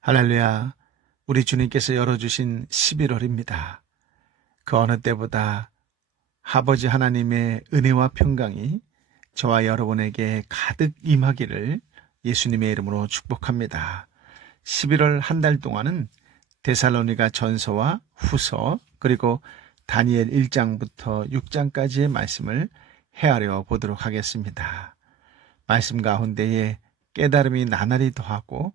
할렐루야. 우리 주님께서 열어주신 11월입니다. 그 어느 때보다 아버지 하나님의 은혜와 평강이 저와 여러분에게 가득 임하기를 예수님의 이름으로 축복합니다. 11월 한 달 동안은 데살로니가 전서와 후서 그리고 다니엘 1장부터 6장까지의 말씀을 헤아려 보도록 하겠습니다. 말씀 가운데에 깨달음이 나날이 더하고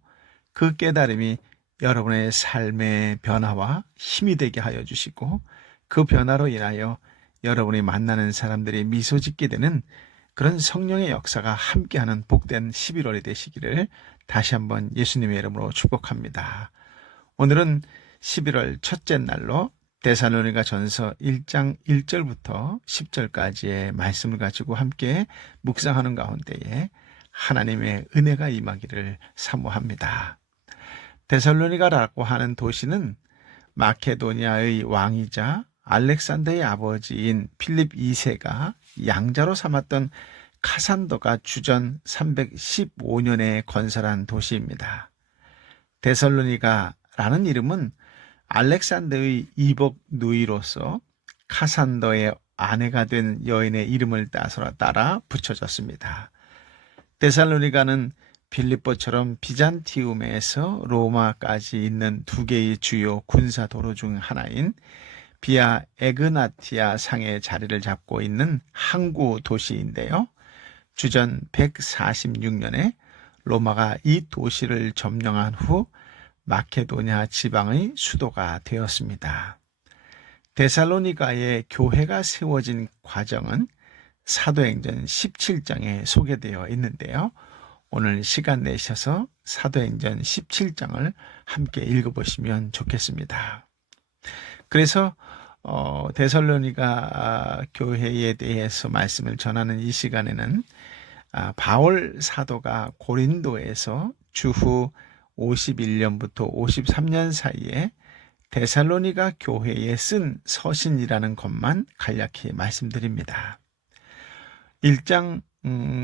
그 깨달음이 여러분의 삶의 변화와 힘이 되게 하여 주시고 그 변화로 인하여 여러분이 만나는 사람들이 미소 짓게 되는 그런 성령의 역사가 함께하는 복된 11월이 되시기를 다시 한번 예수님의 이름으로 축복합니다. 오늘은 11월 첫째 날로 데살로니가 전서 1장 1절부터 10절까지의 말씀을 가지고 함께 묵상하는 가운데에 하나님의 은혜가 임하기를 사모합니다. 데살로니가라고 하는 도시는 마케도니아의 왕이자 알렉산더의 아버지인 필립 2세가 양자로 삼았던 카산더가 주전 315년에 건설한 도시입니다. 데살로니가라는 이름은 알렉산더의 이복 누이로서 카산더의 아내가 된 여인의 이름을 따라 붙여졌습니다. 데살로니가는 빌립보처럼 비잔티움에서 로마까지 있는 두 개의 주요 군사 도로 중 하나인 비아 에그나티아 상의 자리를 잡고 있는 항구 도시인데요. 주전 146년에 로마가 이 도시를 점령한 후 마케도니아 지방의 수도가 되었습니다. 데살로니가의 교회가 세워진 과정은 사도행전 17장에 소개되어 있는데요. 오늘 시간 내셔서 사도행전 17장을 함께 읽어보시면 좋겠습니다. 그래서 데살로니가 교회에 대해서 말씀을 전하는 이 시간에는 바울 사도가 고린도에서 주후 51년부터 53년 사이에 데살로니가 교회에 쓴 서신이라는 것만 간략히 말씀드립니다. 1장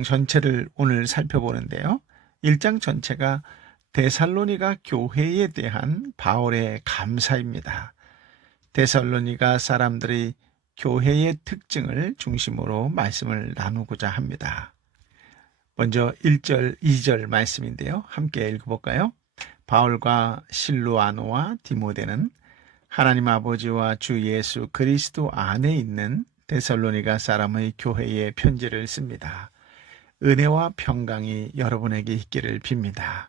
전체를 오늘 살펴보는데요. 1장 전체가 데살로니가 교회에 대한 바울의 감사입니다. 데살로니가 사람들의 교회의 특징을 중심으로 말씀을 나누고자 합니다. 먼저 1절, 2절 말씀인데요. 함께 읽어볼까요? 바울과 실루아노와 디모데는 하나님 아버지와 주 예수 그리스도 안에 있는 데살로니가 사람의 교회에 편지를 씁니다. 은혜와 평강이 여러분에게 있기를 빕니다.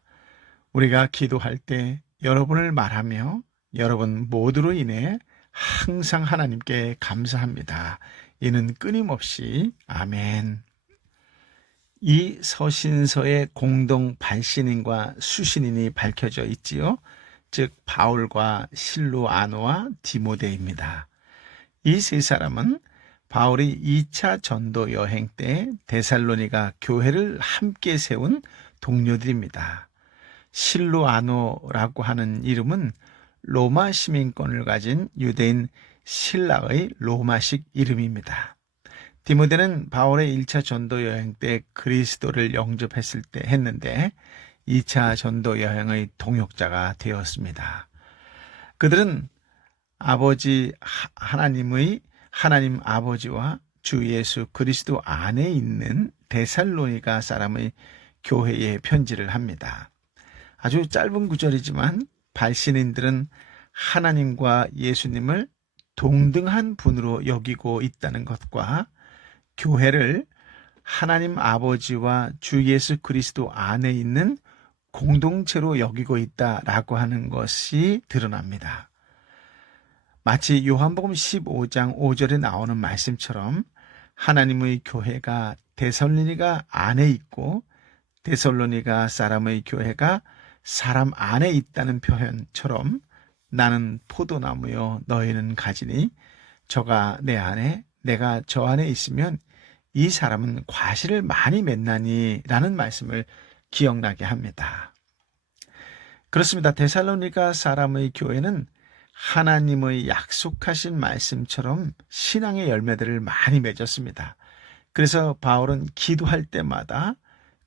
우리가 기도할 때 여러분을 말하며 여러분 모두로 인해 항상 하나님께 감사합니다. 이는 끊임없이 아멘. 이 서신서의 공동 발신인과 수신인이 밝혀져 있지요. 즉 바울과 실루아노와 디모데입니다. 이 세 사람은 바울이 2차 전도 여행 때 데살로니가 교회를 함께 세운 동료들입니다. 실루아노라고 하는 이름은 로마 시민권을 가진 유대인 신라의 로마식 이름입니다. 디모데는 바울의 1차 전도 여행 때 그리스도를 영접했을 때 했는데 2차 전도 여행의 동역자가 되었습니다. 그들은 아버지 하나님 아버지와 주 예수 그리스도 안에 있는 데살로니가 사람의 교회에 편지를 합니다. 아주 짧은 구절이지만 발신인들은 하나님과 예수님을 동등한 분으로 여기고 있다는 것과 교회를 하나님 아버지와 주 예수 그리스도 안에 있는 공동체로 여기고 있다라고 하는 것이 드러납니다. 마치 요한복음 15장 5절에 나오는 말씀처럼 하나님의 교회가 데살로니가 안에 있고 데살로니가 사람의 교회가 사람 안에 있다는 표현처럼 나는 포도나무요 너희는 가지니 저가 내 안에 내가 저 안에 있으면 이 사람은 과실을 많이 맺나니 라는 말씀을 기억나게 합니다. 그렇습니다. 데살로니가 사람의 교회는 하나님의 약속하신 말씀처럼 신앙의 열매들을 많이 맺었습니다. 그래서 바울은 기도할 때마다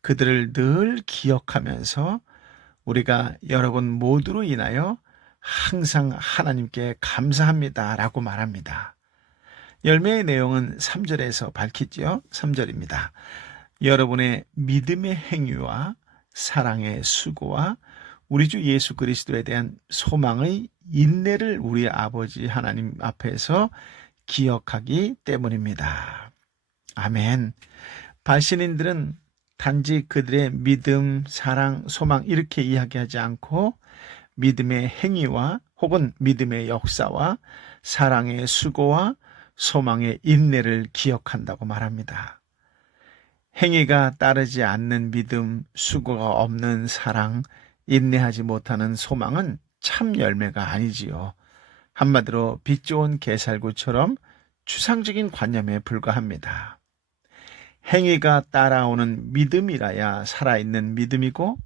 그들을 늘 기억하면서 우리가 여러분 모두로 인하여 항상 하나님께 감사합니다 라고 말합니다. 열매의 내용은 3절에서 밝히지요. 3절입니다. 여러분의 믿음의 행위와 사랑의 수고와 우리 주 예수 그리스도에 대한 소망의 인내를 우리 아버지 하나님 앞에서 기억하기 때문입니다. 아멘. 발신인들은 단지 그들의 믿음, 사랑, 소망 이렇게 이야기하지 않고 믿음의 행위와 혹은 믿음의 역사와 사랑의 수고와 소망의 인내를 기억한다고 말합니다. 행위가 따르지 않는 믿음, 수고가 없는 사랑, 인내하지 못하는 소망은 참 열매가 아니지요. 한마디로 빛 좋은 게살구처럼 추상적인 관념에 불과합니다. 행위가 따라오는 믿음이라야 살아있는 믿음이고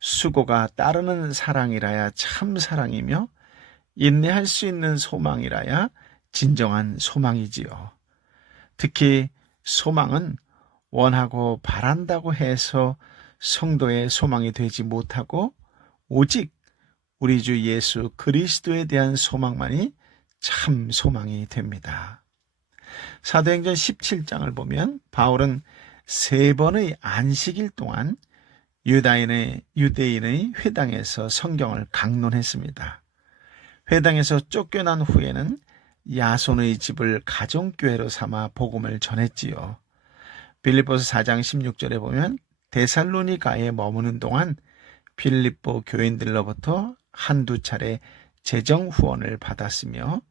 수고가 따르는 사랑이라야 참 사랑이며 인내할 수 있는 소망이라야 진정한 소망이지요. 특히 소망은 원하고 바란다고 해서 성도의 소망이 되지 못하고 오직 우리 주 예수 그리스도에 대한 소망만이 참 소망이 됩니다. 사도행전 17장을 보면 바울은 3번의 안식일 동안 유대인의 회당에서 성경을 강론했습니다. 회당에서 쫓겨난 후에는 야손의 집을 가정교회로 삼아 복음을 전했지요. 빌립보서 4장 16절에 보면 데살로니가에 머무는 동안 빌립보 교인들로부터 한두 차례 재정 후원을 받았으며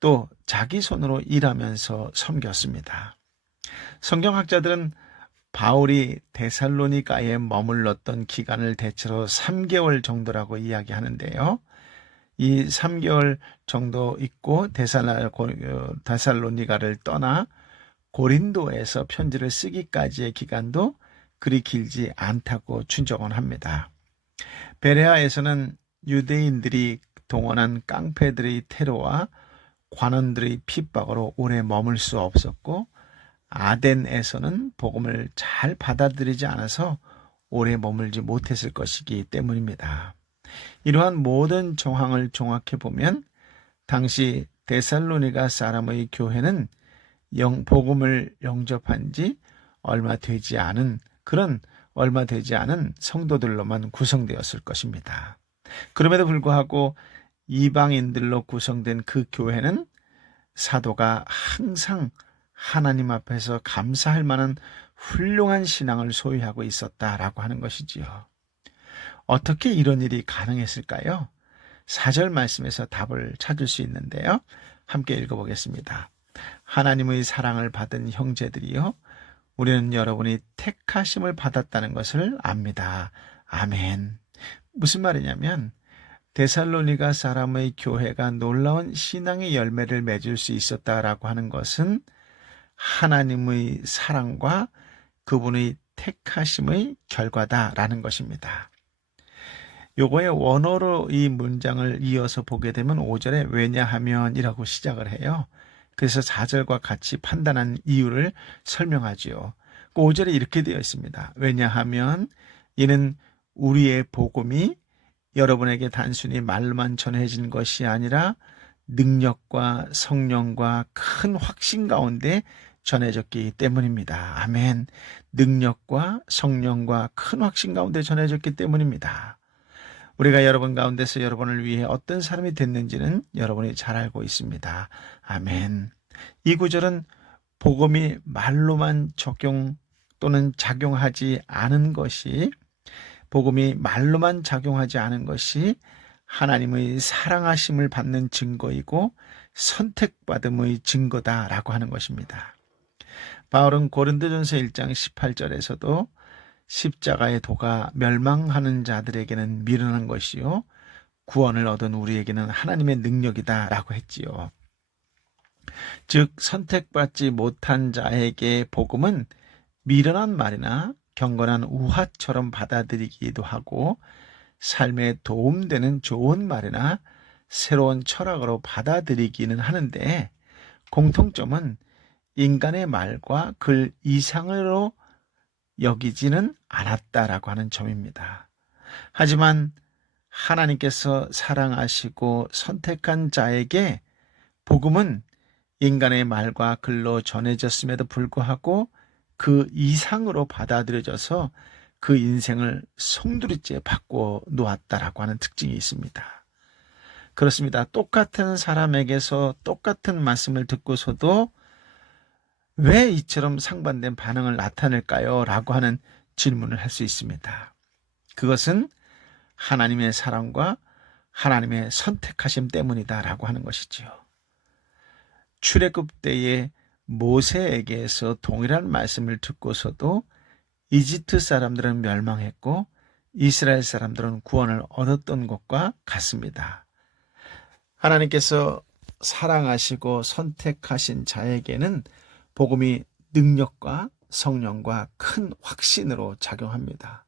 또 자기 손으로 일하면서 섬겼습니다. 성경학자들은 바울이 데살로니가에 머물렀던 기간을 대체로 3개월 정도라고 이야기하는데요. 이 3개월 정도 있고 데살로니가를 떠나 고린도에서 편지를 쓰기까지의 기간도 그리 길지 않다고 추정을 합니다. 베레아에서는 유대인들이 동원한 깡패들의 테러와 관원들의 핍박으로 오래 머물 수 없었고 아덴에서는 복음을 잘 받아들이지 않아서 오래 머물지 못했을 것이기 때문입니다. 이러한 모든 정황을 종합해 보면 당시 데살로니가 사람의 교회는 복음을 영접한 지 얼마 되지 않은 성도들로만 구성되었을 것입니다. 그럼에도 불구하고 이방인들로 구성된 그 교회는 사도가 항상 하나님 앞에서 감사할 만한 훌륭한 신앙을 소유하고 있었다라고 하는 것이지요. 어떻게 이런 일이 가능했을까요? 4절 말씀에서 답을 찾을 수 있는데요. 함께 읽어보겠습니다. 하나님의 사랑을 받은 형제들이요, 우리는 여러분이 택하심을 받았다는 것을 압니다. 아멘. 무슨 말이냐면 데살로니가 사람의 교회가 놀라운 신앙의 열매를 맺을 수 있었다라고 하는 것은 하나님의 사랑과 그분의 택하심의 결과다라는 것입니다. 요거의 원어로 이 문장을 이어서 보게 되면 5절에 왜냐하면 이라고 시작을 해요. 그래서 4절과 같이 판단한 이유를 설명하지요. 5절에 이렇게 되어 있습니다. 왜냐하면 이는 우리의 복음이 여러분에게 단순히 말로만 전해진 것이 아니라 능력과 성령과 큰 확신 가운데 전해졌기 때문입니다. 아멘. 능력과 성령과 큰 확신 가운데 전해졌기 때문입니다. 우리가 여러분 가운데서 여러분을 위해 어떤 사람이 됐는지는 여러분이 잘 알고 있습니다. 아멘. 이 구절은 복음이 말로만 적용 또는 작용하지 않은 것이 하나님의 사랑하심을 받는 증거이고 선택받음의 증거다라고 하는 것입니다. 바울은 고린도전서 1장 18절에서도 십자가의 도가 멸망하는 자들에게는 미련한 것이요 구원을 얻은 우리에게는 하나님의 능력이다라고 했지요. 즉 선택받지 못한 자에게 복음은 미련한 말이나 경건한 우화처럼 받아들이기도 하고 삶에 도움되는 좋은 말이나 새로운 철학으로 받아들이기는 하는데 공통점은 인간의 말과 글 이상으로 여기지는 않았다라고 하는 점입니다. 하지만 하나님께서 사랑하시고 선택한 자에게 복음은 인간의 말과 글로 전해졌음에도 불구하고 그 이상으로 받아들여져서 그 인생을 송두리째 바꿔 놓았다라고 하는 특징이 있습니다. 그렇습니다. 똑같은 사람에게서 똑같은 말씀을 듣고서도 왜 이처럼 상반된 반응을 나타낼까요? 라고 하는 질문을 할 수 있습니다. 그것은 하나님의 사랑과 하나님의 선택하심 때문이다라고 하는 것이지요. 출애굽 때에 모세에게서 동일한 말씀을 듣고서도 이집트 사람들은 멸망했고 이스라엘 사람들은 구원을 얻었던 것과 같습니다. 하나님께서 사랑하시고 선택하신 자에게는 복음이 능력과 성령과 큰 확신으로 작용합니다.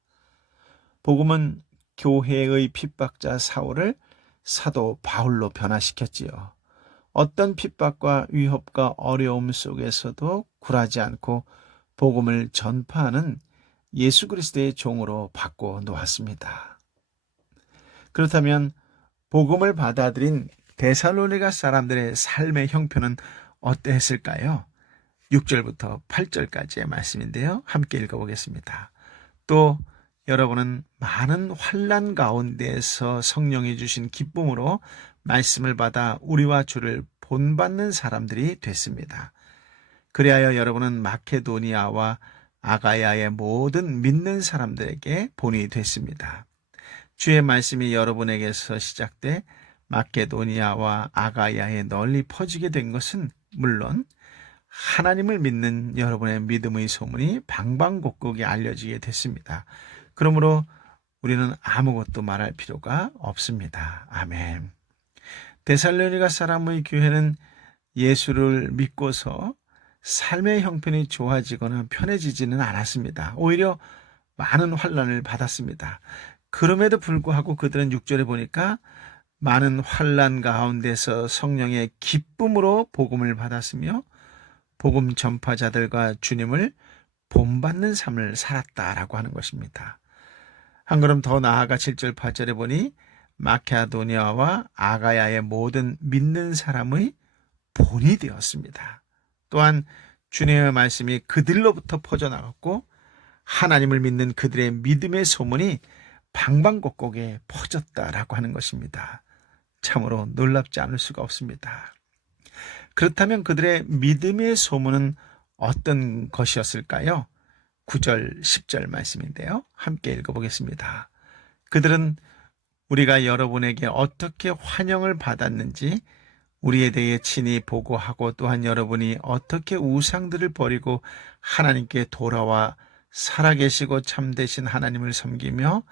복음은 교회의 핍박자 사울을 사도 바울로 변화시켰지요. 어떤 핍박과 위협과 어려움 속에서도 굴하지 않고 복음을 전파하는 예수 그리스도의 종으로 바꿔 놓았습니다. 그렇다면 복음을 받아들인 데살로니가 사람들의 삶의 형편은 어땠을까요? 6절부터 8절까지의 말씀인데요. 함께 읽어보겠습니다. 또 여러분은 많은 환난 가운데에서 성령이 주신 기쁨으로 말씀을 받아 우리와 주를 본받는 사람들이 됐습니다. 그리하여 여러분은 마케도니아와 아가야의 모든 믿는 사람들에게 본이 됐습니다. 주의 말씀이 여러분에게서 시작돼 마케도니아와 아가야에 널리 퍼지게 된 것은 물론 하나님을 믿는 여러분의 믿음의 소문이 방방곡곡에 알려지게 됐습니다. 그러므로 우리는 아무것도 말할 필요가 없습니다. 아멘. 데살로니가 사람의 교회는 예수를 믿고서 삶의 형편이 좋아지거나 편해지지는 않았습니다. 오히려 많은 환난을 받았습니다. 그럼에도 불구하고 그들은 6절에 보니까 많은 환난 가운데서 성령의 기쁨으로 복음을 받았으며 복음 전파자들과 주님을 본받는 삶을 살았다라고 하는 것입니다. 한 걸음 더 나아가 7절 8절에 보니 마케도니아와 아가야의 모든 믿는 사람의 본이 되었습니다. 또한 주님의 말씀이 그들로부터 퍼져나갔고 하나님을 믿는 그들의 믿음의 소문이 방방곡곡에 퍼졌다라고 하는 것입니다. 참으로 놀랍지 않을 수가 없습니다. 그렇다면 그들의 믿음의 소문은 어떤 것이었을까요? 9절, 10절 말씀인데요. 함께 읽어보겠습니다. 그들은 우리가 여러분에게 어떻게 환영을 받았는지 우리에 대해 친히 보고하고 또한 여러분이 어떻게 우상들을 버리고 하나님께 돌아와 살아계시고 참되신 하나님을 섬기며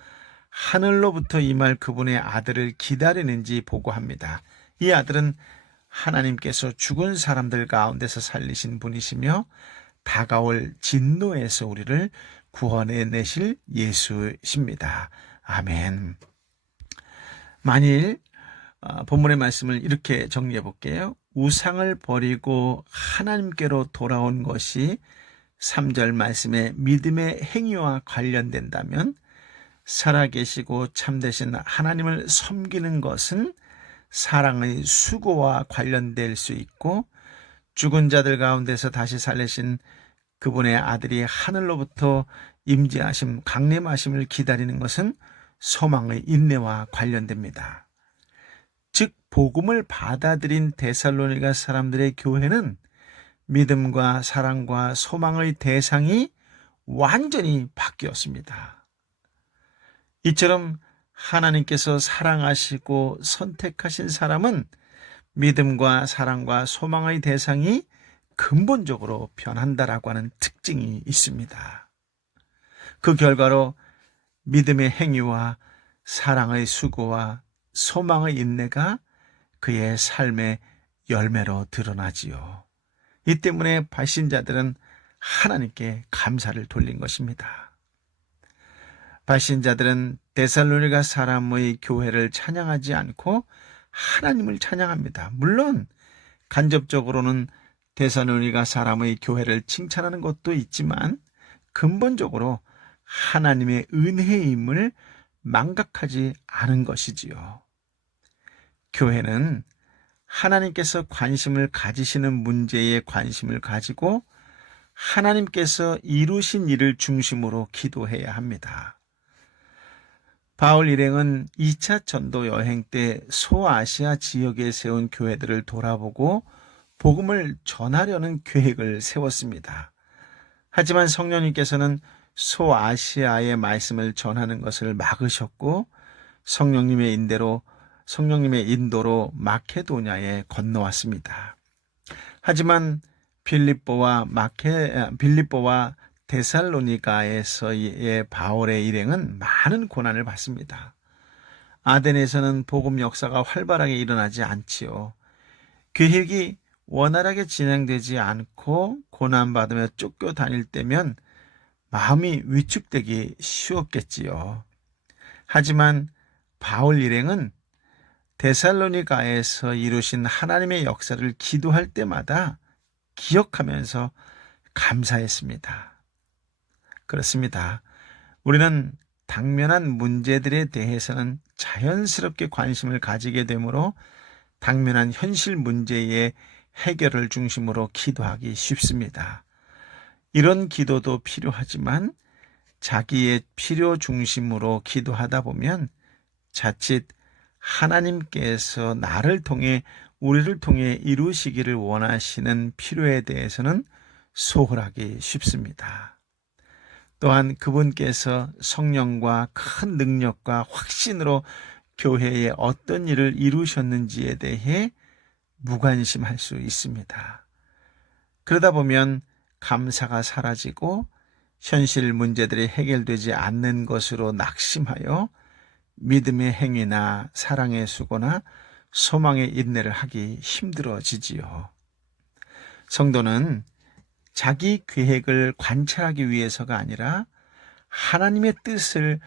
하늘로부터 임할 그분의 아들을 기다리는지 보고합니다. 이 아들은 하나님께서 죽은 사람들 가운데서 살리신 분이시며 다가올 진노에서 우리를 구원해 내실 예수십니다. 아멘. 만일 본문의 말씀을 이렇게 정리해 볼게요. 우상을 버리고 하나님께로 돌아온 것이 3절 말씀의 믿음의 행위와 관련된다면 살아계시고 참되신 하나님을 섬기는 것은 사랑의 수고와 관련될 수 있고 죽은 자들 가운데서 다시 살리신 그분의 아들이 하늘로부터 임재하심, 강림하심을 기다리는 것은 소망의 인내와 관련됩니다. 즉 복음을 받아들인 데살로니가 사람들의 교회는 믿음과 사랑과 소망의 대상이 완전히 바뀌었습니다. 이처럼 하나님께서 사랑하시고 선택하신 사람은 믿음과 사랑과 소망의 대상이 근본적으로 변한다라고 하는 특징이 있습니다. 그 결과로 믿음의 행위와 사랑의 수고와 소망의 인내가 그의 삶의 열매로 드러나지요. 이 때문에 발신자들은 하나님께 감사를 돌린 것입니다. 발신자들은 데살로니가 사람의 교회를 찬양하지 않고 하나님을 찬양합니다. 물론 간접적으로는 데살로니가 사람의 교회를 칭찬하는 것도 있지만 근본적으로 하나님의 은혜임을 망각하지 않은 것이지요. 교회는 하나님께서 관심을 가지시는 문제에 관심을 가지고 하나님께서 이루신 일을 중심으로 기도해야 합니다. 바울 일행은 2차 전도 여행 때 소아시아 지역에 세운 교회들을 돌아보고 복음을 전하려는 계획을 세웠습니다. 하지만 성령님께서는 소아시아의 말씀을 전하는 것을 막으셨고 성령님의 인도로 마케도냐에 건너왔습니다. 하지만 빌립보와 데살로니가에서의 바울의 일행은 많은 고난을 받습니다. 아덴에서는 복음 역사가 활발하게 일어나지 않지요. 계획이 원활하게 진행되지 않고 고난받으며 쫓겨다닐 때면 마음이 위축되기 쉬웠겠지요. 하지만 바울 일행은 데살로니가에서 이루신 하나님의 역사를 기도할 때마다 기억하면서 감사했습니다. 그렇습니다. 우리는 당면한 문제들에 대해서는 자연스럽게 관심을 가지게 되므로 당면한 현실 문제의 해결을 중심으로 기도하기 쉽습니다. 이런 기도도 필요하지만 자기의 필요 중심으로 기도하다 보면 자칫 하나님께서 우리를 통해 이루시기를 원하시는 필요에 대해서는 소홀하기 쉽습니다. 또한 그분께서 성령과 큰 능력과 확신으로 교회에 어떤 일을 이루셨는지에 대해 무관심할 수 있습니다. 그러다 보면 감사가 사라지고 현실 문제들이 해결되지 않는 것으로 낙심하여 믿음의 행위나 사랑의 수고나 소망의 인내를 하기 힘들어지지요. 성도는 자기 계획을 관찰하기 위해서가 아니라 하나님의 뜻을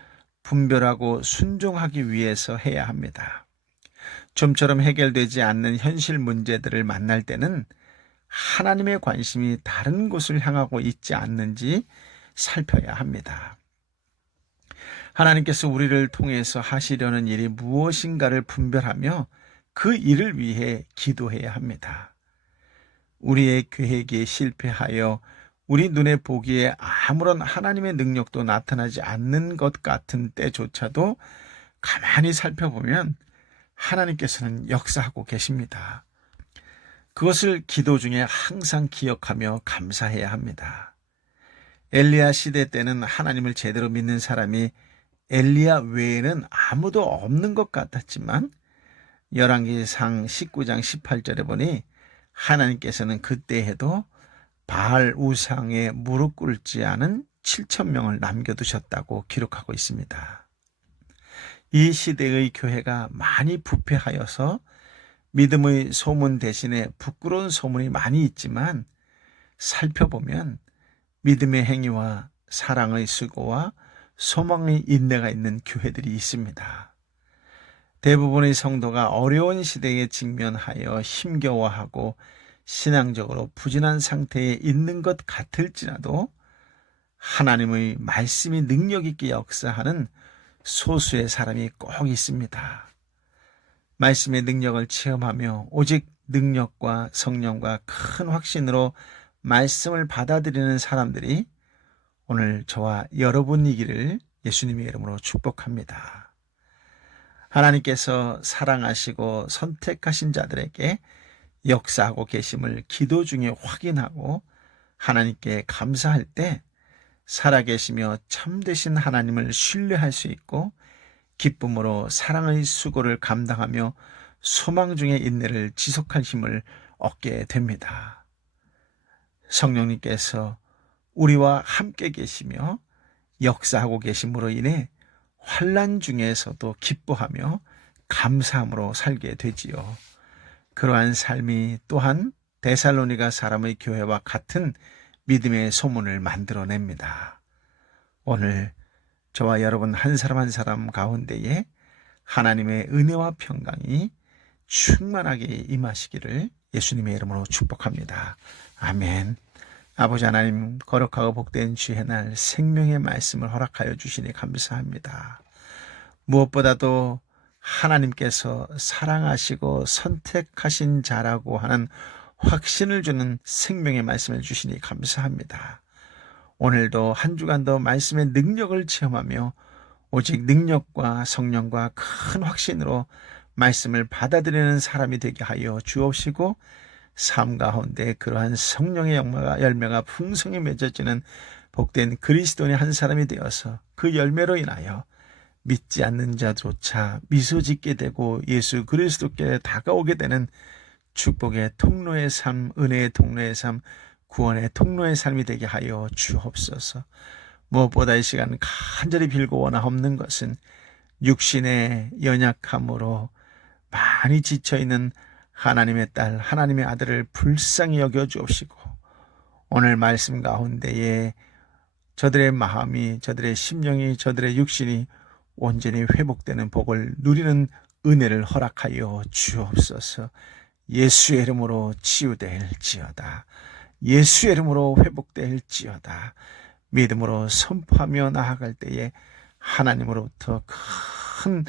분별하고 순종하기 위해서 해야 합니다. 좀처럼 해결되지 않는 현실 문제들을 만날 때는 하나님의 관심이 다른 곳을 향하고 있지 않는지 살펴야 합니다. 하나님께서 우리를 통해서 하시려는 일이 무엇인가를 분별하며 그 일을 위해 기도해야 합니다. 우리의 계획이 실패하여 우리 눈에 보기에 아무런 하나님의 능력도 나타나지 않는 것 같은 때조차도 가만히 살펴보면 하나님께서는 역사하고 계십니다. 그것을 기도 중에 항상 기억하며 감사해야 합니다. 엘리야 시대 때는 하나님을 제대로 믿는 사람이 엘리야 외에는 아무도 없는 것 같았지만 열왕기상 19장 18절에 보니 하나님께서는 그때 해도 바알 우상에 무릎 꿇지 않은 7,000명을 남겨두셨다고 기록하고 있습니다. 이 시대의 교회가 많이 부패하여서 믿음의 소문 대신에 부끄러운 소문이 많이 있지만 살펴보면 믿음의 행위와 사랑의 수고와 소망의 인내가 있는 교회들이 있습니다. 대부분의 성도가 어려운 시대에 직면하여 힘겨워하고 신앙적으로 부진한 상태에 있는 것 같을지라도 하나님의 말씀이 능력 있게 역사하는 소수의 사람이 꼭 있습니다. 말씀의 능력을 체험하며 오직 능력과 성령과 큰 확신으로 말씀을 받아들이는 사람들이 오늘 저와 여러분이기를 예수님의 이름으로 축복합니다. 하나님께서 사랑하시고 선택하신 자들에게 역사하고 계심을 기도 중에 확인하고 하나님께 감사할 때 살아계시며 참되신 하나님을 신뢰할 수 있고 기쁨으로 사랑의 수고를 감당하며 소망 중의 인내를 지속할 힘을 얻게 됩니다. 성령님께서 우리와 함께 계시며 역사하고 계심으로 인해 환난 중에서도 기뻐하며 감사함으로 살게 되지요. 그러한 삶이 또한 데살로니가 사람의 교회와 같은 믿음의 소문을 만들어냅니다. 오늘 저와 여러분 한 사람 한 사람 가운데에 하나님의 은혜와 평강이 충만하게 임하시기를 예수님의 이름으로 축복합니다. 아멘. 아버지 하나님, 거룩하고 복된 주의 날 생명의 말씀을 허락하여 주시니 감사합니다. 무엇보다도 하나님께서 사랑하시고 선택하신 자라고 하는 확신을 주는 생명의 말씀을 주시니 감사합니다. 오늘도 한 주간도 말씀의 능력을 체험하며 오직 능력과 성령과 큰 확신으로 말씀을 받아들이는 사람이 되게 하여 주옵시고, 삶 가운데 그러한 성령의 열매가 풍성히 맺어지는 복된 그리스도인의 한 사람이 되어서 그 열매로 인하여 믿지 않는 자조차 미소 짓게 되고 예수 그리스도께 다가오게 되는 축복의 통로의 삶, 은혜의 통로의 삶, 구원의 통로의 삶이 되게 하여 주옵소서. 무엇보다 이 시간 간절히 빌고 원하옵는 것은 육신의 연약함으로 많이 지쳐있는 하나님의 딸, 하나님의 아들을 불쌍히 여겨 주옵시고, 오늘 말씀 가운데에 저들의 마음이, 저들의 심령이, 저들의 육신이 온전히 회복되는 복을 누리는 은혜를 허락하여 주옵소서. 예수의 이름으로 치유될지어다. 예수의 이름으로 회복될지어다. 믿음으로 선포하며 나아갈 때에 하나님으로부터 큰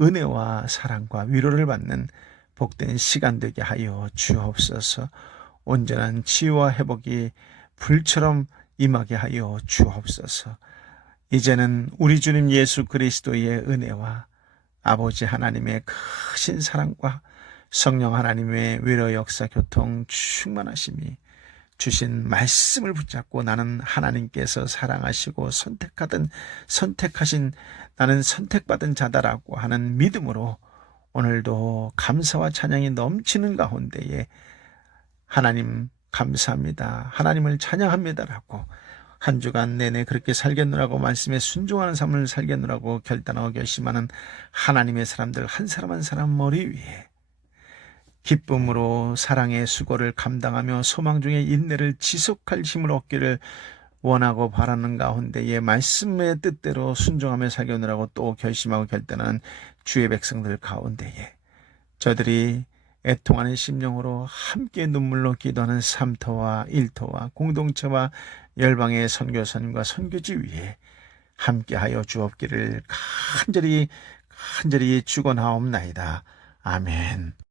은혜와 사랑과 위로를 받는 복된 시간 되게 하여 주옵소서. 온전한 치유와 회복이 불처럼 임하게 하여 주옵소서. 이제는 우리 주님 예수 그리스도의 은혜와 아버지 하나님의 크신 사랑과 성령 하나님의 위로 역사 교통 충만하심이 주신 말씀을 붙잡고 나는 하나님께서 사랑하시고 선택하신 나는 선택받은 자다라고 하는 믿음으로 오늘도 감사와 찬양이 넘치는 가운데에 하나님 감사합니다, 하나님을 찬양합니다라고 한 주간 내내 그렇게 살겠노라고 말씀에 순종하는 삶을 살겠노라고 결단하고 결심하는 하나님의 사람들 한 사람 한 사람 머리 위에 기쁨으로 사랑의 수고를 감당하며 소망 중에 인내를 지속할 힘을 얻기를 원하고 바라는 가운데에 말씀의 뜻대로 순종하며 살겠노라고 또 결심하고 결단하는 주의 백성들 가운데에 저들이 애통하는 심령으로 함께 눈물로 기도하는 삼터와 일터와 공동체와 열방의 선교사님과 선교지 위에 함께하여 주옵기를 간절히 축원하옵나이다. 아멘.